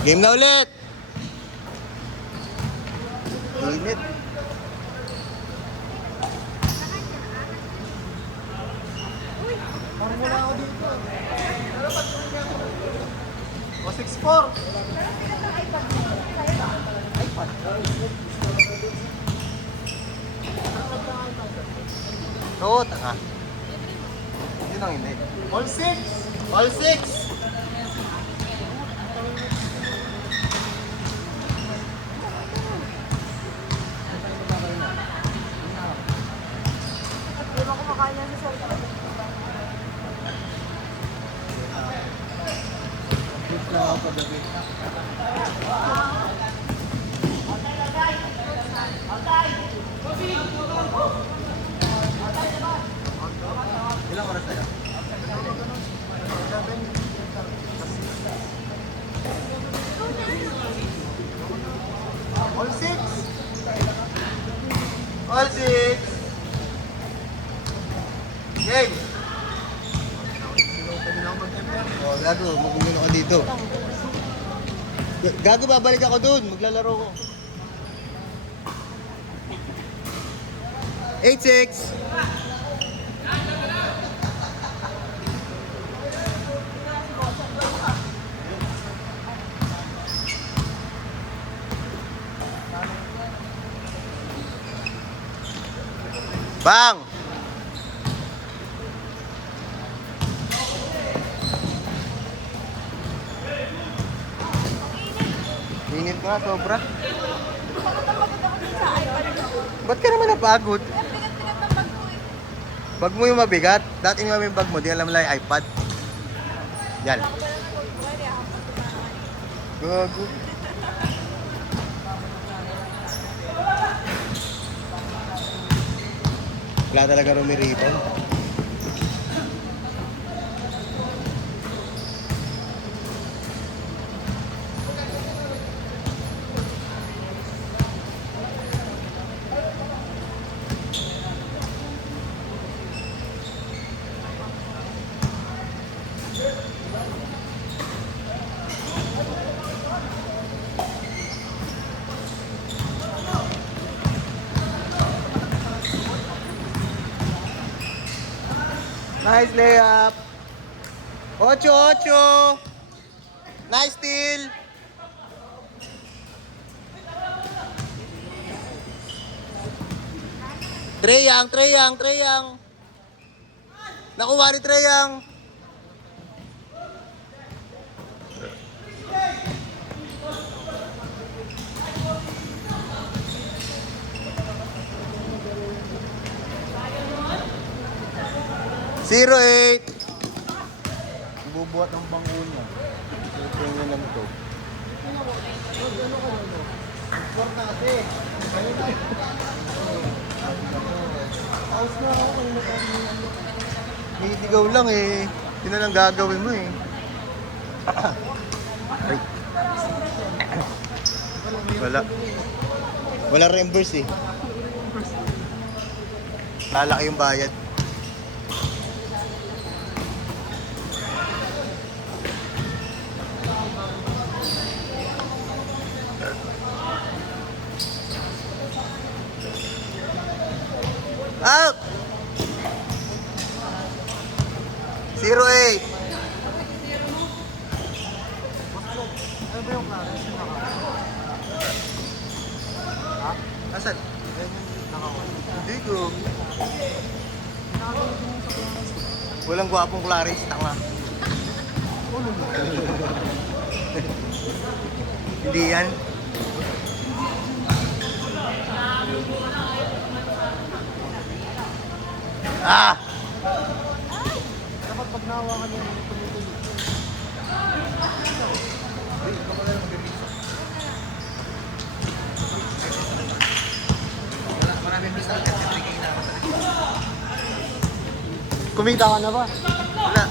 Game na ulit! Init. Parang wala ako dito. O, 6-4. iPad. Oo, taka. Yun ang hindi. All 6. All 6. Hindi mo kumakain yan sa cellphone. Good na ako pagdabi. Ilang oras na yan? All 6. All 6. Game. Oh, gago, magugulo ka dito. Gago, babalik ako dun. Maglalaro ko. 8-6. Bang! Init ka, sobra. Pagod na pagod ako din sa iPad ko. Ba't ka naman napagod? Kaya bigat-bigat ng bag ko eh. Bag mo yung mabigat. Dati nga yung bag mo, di alam lang yung iPad. Yan. Wala ko pala ng gold ko. Kaya ako pagkutaan. Gago. Wala talaga rumiripon. Nice layup. 8-8. Nice steal. Trey Young. Nakuha ni Trey Young. Zero eight. Bubuhat ng bangko niya. Tingnan lang ito. Sport na kasi. House na ako. Kanina pa ako. Niligaw lang eh. Yun na lang gagawin mo eh. Ay. Wala. Wala reimburse eh. Lalaki yung bayad. Out! 0-8. Ano ba yung klaro? Ha? Asan? Hindi ko. Walang gwapong Clarice, tanga. Hindi yan. Ah! Dapat pag nahawakan niya, tumutuloy. Kumita ka na ba? Wala.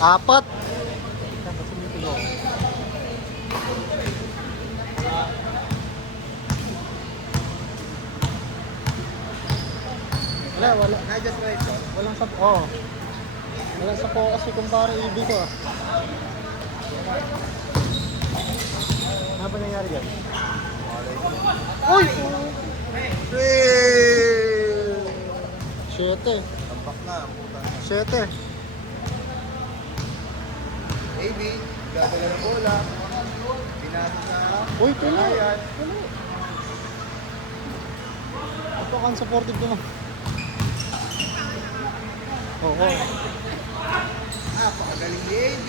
Apat. Wala. I just right shot. Walang sa... Oo. Walang sa focus si kumpare EB ko ah. Ano ba nangyari dyan? Uy! Three! 7. Tampak na ang puta. 7. AB, gagala ng bola. Binato sa... Uy, pala. Ayan. Ito kang supportive ko na. Oo. Napakagaling ni AB.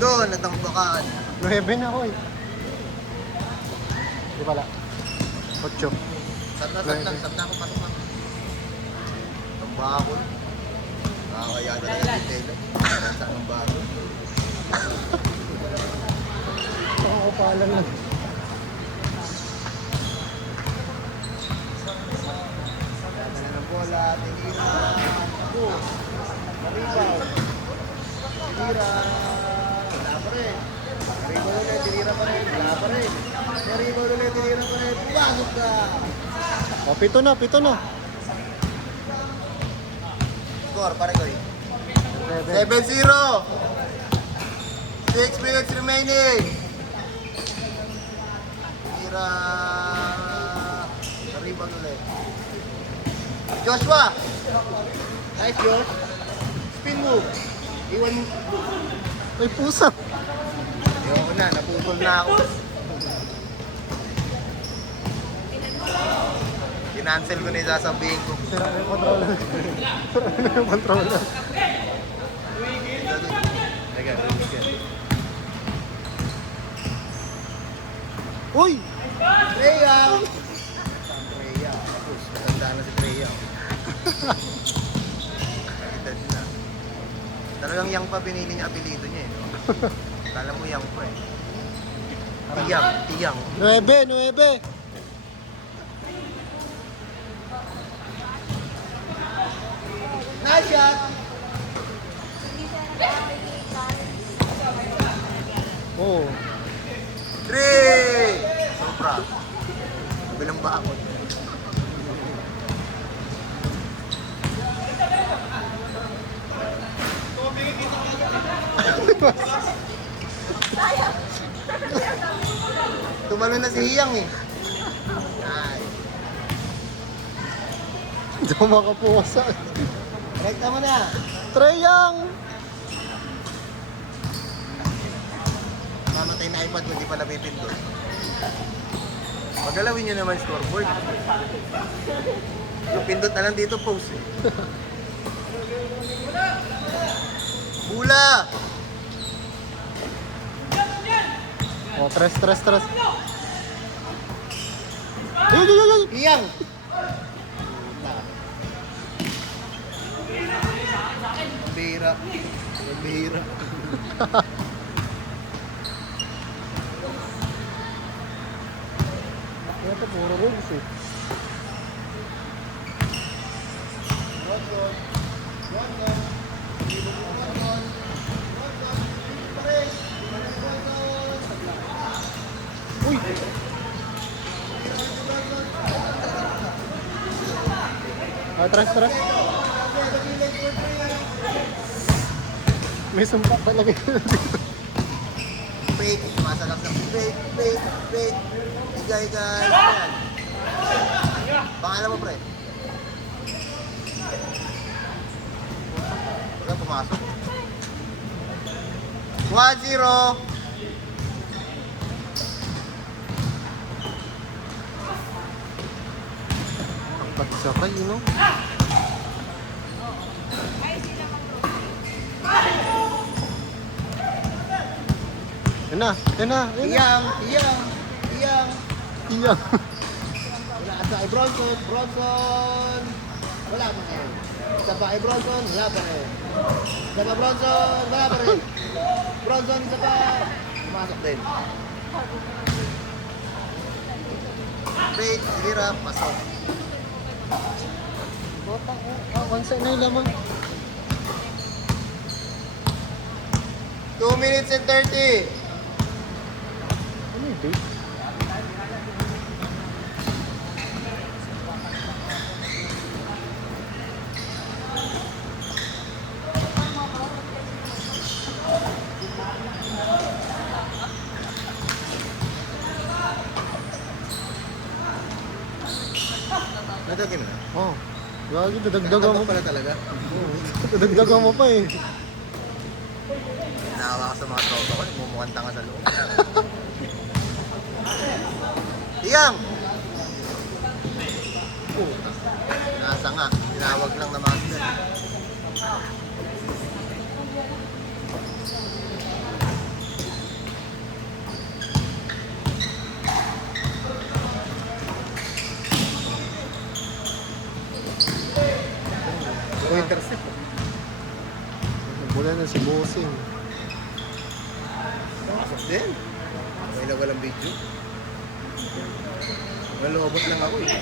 Doon, natambakan. 9 na ako eh. Di pala. 8. Sat na ako, pasok na. Tambakon. Nakakaya na lang yung telo. Sa tambakon. Oo, pala lang. Gagala ng bola, tinira. Maribaw. Tinira. Wala pa rin. Maribaw ulit, tinira pa rin. Wala pa rin. Maribaw ulit, tinira pa rin. Pasok ka! O, 7 na. Score, pare ko 7. 7-0! 6 minutes remaining! Tira... Maribaw ulit. Joshua! Nice, Josh. Spin move. Iwan mo. Ay, pusa. Ayoko na, naputol na ako. Kinancel ko na yung sasabihin ko. Sira na yung controller. Sira na yung controller. Teka, release yan. Uy! Treya! Treya. Tapos, matanda na si Treya. Edad na. Talagang yang pa pinili niya apelido niya eh. Kala mo yang pa eh. Tiyang. 9. Nice shot! Oo. 3! Sobra. Bilang bakot. Tumalo na si Hiyang eh. Nice. Hindi ako makapusa. Rekta mo na. Treyang! Mamatay na iPad mo, hindi pala pipindot. Pagalawin nyo naman scoreboard. Yung pindot na lang dito, post eh. Bula! O, 3. Ay! Hiyang! Bihira. Bihira. Ito, puro rugs eh. Uy! Ah, 3. May sumpa talaga yun dito. Fake. Sumasalak ng fake. Higay. Ayan. Pangalan mo, pre? Wala pumasok. 1-0. Ang pagsakay, you know? Yan na. Hiyang. Iyang. Wala ka sa kay Bronson. Wala pa rin. Isa pa kay Bronson. Wala pa rin. Isa pa Bronson. Wala pa rin. Bronson, isa pa. Pumasok din. Straight, hirap, pasok. Botang one side na yung lamang. 2 minutes and 30. Ano yung date? Oh. Gagi, dadagdagan mo. Nakatambak pala talaga. Dadagdagan mo pa eh. Naawa ka sa mga tropa ko, mumukhang tanga sa loob. Iyang! Nasa nga, tinawag lang na master. Intercept. Mula na si Bossing. Pasok din. May na walang video. Nalobot lang ako eh.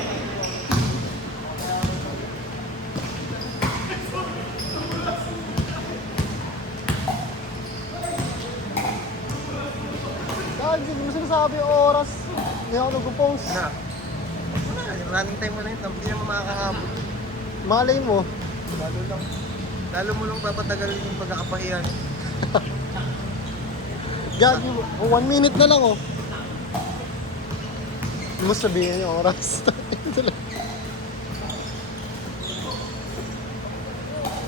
Gagi, hindi mo sinasabi yung oras. Hindi ako nag-post. Na. Wala, yung running time mo na yun. Hindi naman makakahabol. Malay mo. Lalo mo lang papatagal yung pagkakapahiyan. Gagi, 1 minute na lang oh. Hindi mo sabihin yung oras.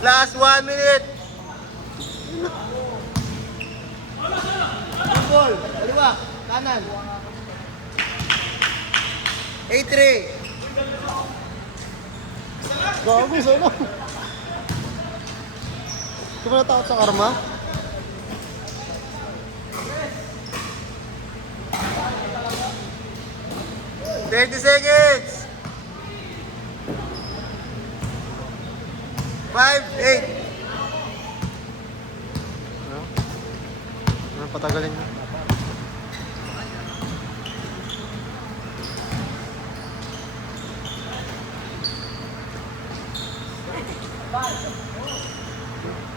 Last 1 minute! Ball, kaliwa, kanan. 8-3. Gago, sana. Hindi mo natakot sa karma? $30 seconds. 5-8. Ano? Ano patagalin nyo?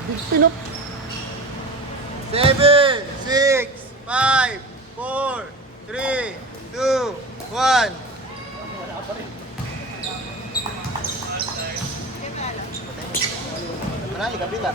Big pinop. 7, 6, 5, 4, 3, 2, 1. Marami, kapila.